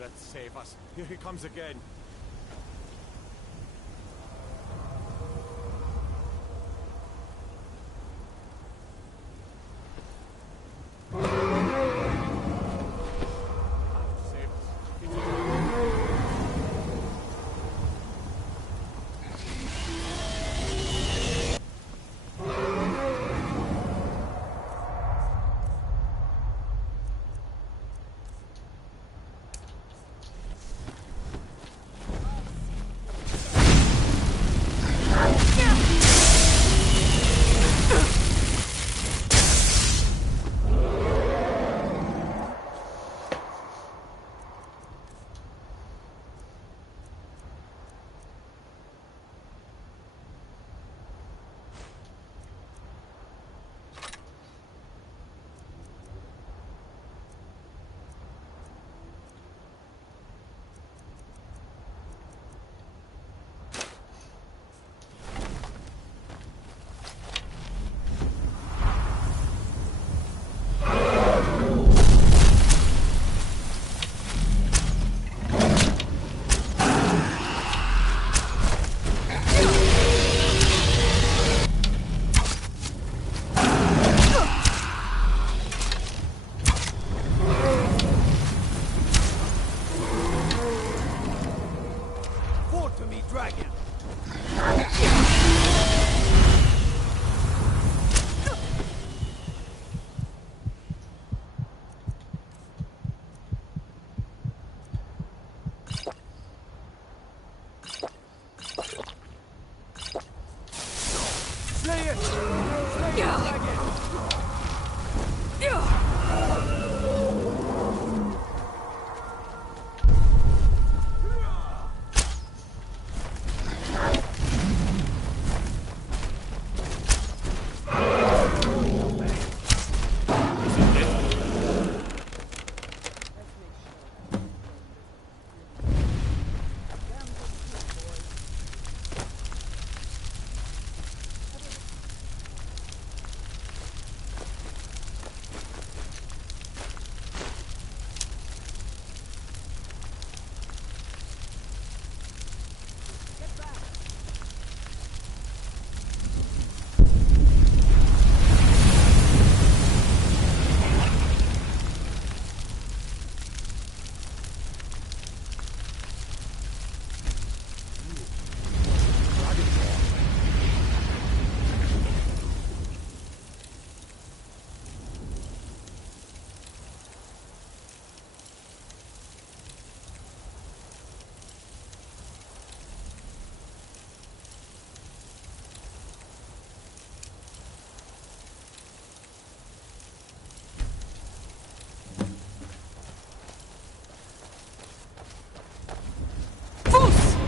Let's save us. Here he comes again.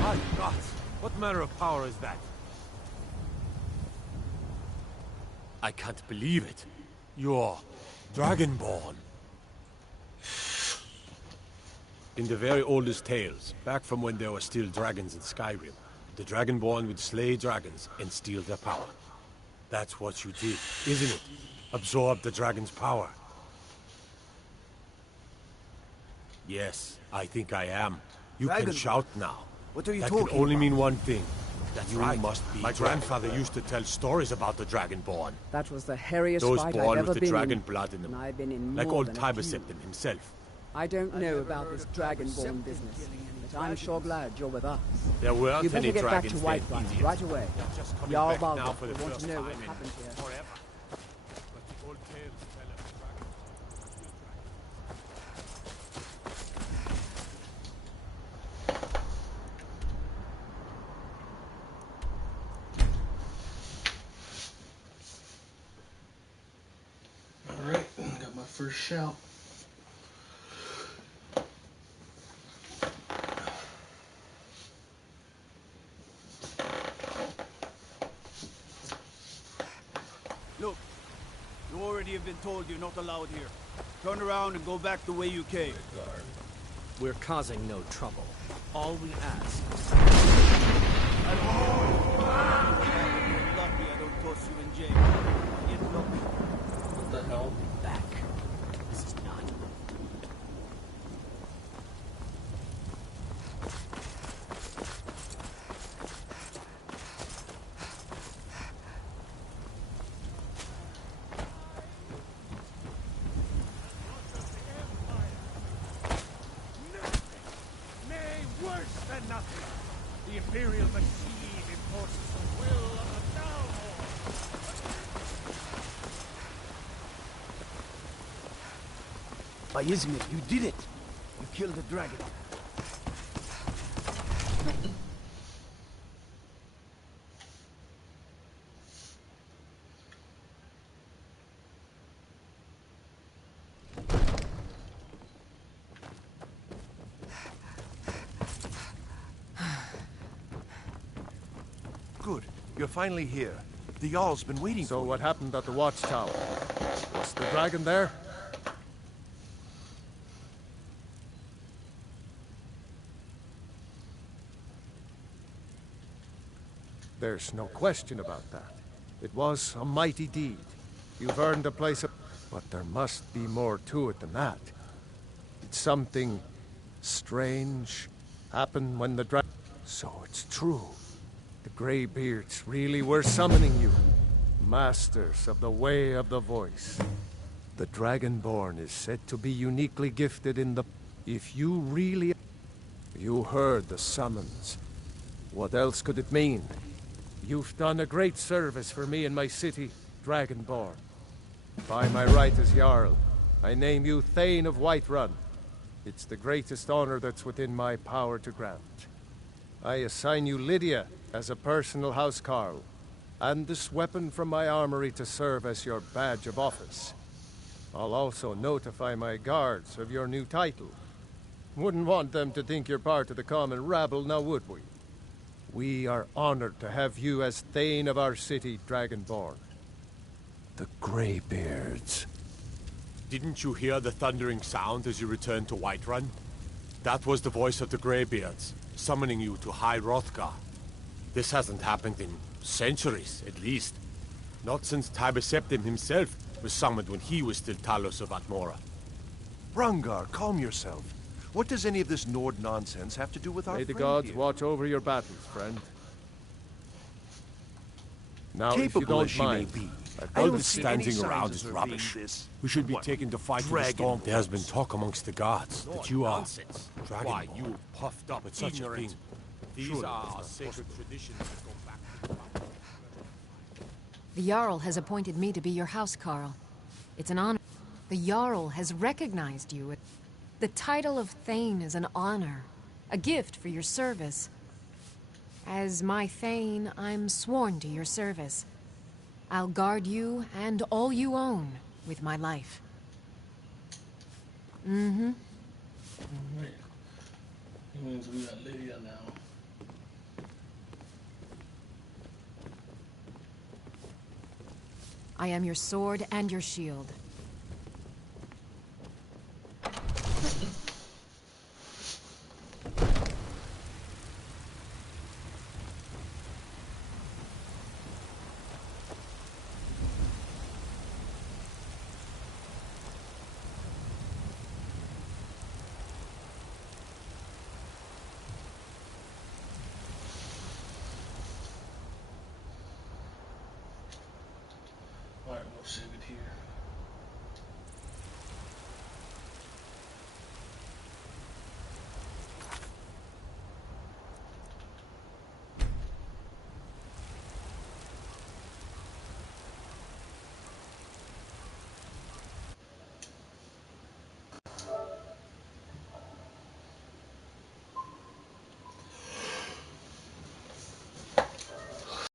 My God! What manner of power is that? I can't believe it. You're Dragonborn. In the very oldest tales, back from when there were still dragons in Skyrim, the Dragonborn would slay dragons and steal their power. That's what you did, isn't it? Absorb the dragon's power. Yes, I think I am. You can shout now. What are you that talking can only about? mean one thing. That's you right. must be. My grandfather used to tell stories about the Dragonborn. That was the hairiest Those fight born I've ever with the been dragon in. blood in them. And I've been in like more old than a Tiber few. Septim himself. I don't know about this Dragonborn business, but I'm sure glad you're with us. There weren't You better any get back to dragons Whiterun then, right away. Just coming Jarl back now Balgruuf for the will want first to know time what in happened here. forever. But the old tales tell of the dragon. Alright, got my first shout. Look, you already have been told you're not allowed here. Turn around and go back the way you came. We're causing no trouble. All we ask is... You're lucky I don't toss you in jail. Get lucky. What the hell? Back. This is not... Nay, worse than nothing. The Imperial machine enforces the will of the Dalmor. Ismir, you did it! You killed the dragon. Good. You're finally here. The Jarl's been waiting for you. So what happened at the watchtower? Was the dragon there? There's no question about that. It was a mighty deed. You've earned a place of... But there must be more to it than that. Did something strange happen when the dragon... So it's true. The Greybeards really were summoning you. Masters of the Way of the Voice. The Dragonborn is said to be uniquely gifted in the... If you really... You heard the summons. What else could it mean? You've done a great service for me and my city, Dragonborn. By my right as Jarl, I name you Thane of Whiterun. It's the greatest honor that's within my power to grant. I assign you Lydia as a personal housecarl, and this weapon from my armory to serve as your badge of office. I'll also notify my guards of your new title. Wouldn't want them to think you're part of the common rabble, now would we? We are honored to have you as Thane of our city, Dragonborn. The Greybeards. Didn't you hear the thundering sound as you returned to Whiterun? That was the voice of the Greybeards, summoning you to High Hrothgar. This hasn't happened in centuries, at least. Not since Tiber Septim himself was summoned when he was still Talos of Atmora. Rungar, calm yourself. What does any of this Nord nonsense have to do with our May the friend gods here? watch over your battles, friend. Now, Capable if you don't as she may mind, be, All don't this see any standing signs around of is her rubbish. being this- We should be what, taking the fight to the dragon storm. There has been bones? talk amongst the guards that you are Nonsense. Why, you puffed up with such a thing. These Surely are that's our not sacred traditions that go back. The Jarl has appointed me to be your housecarl. It's an honor. The Jarl has recognized you. The title of Thane is an honor, a gift for your service. As my Thane, I'm sworn to your service. I'll guard you and all you own with my life. Mm-hmm. Alright. It means we got Lydia now. I am your sword and your shield. Alright, we'll save it here.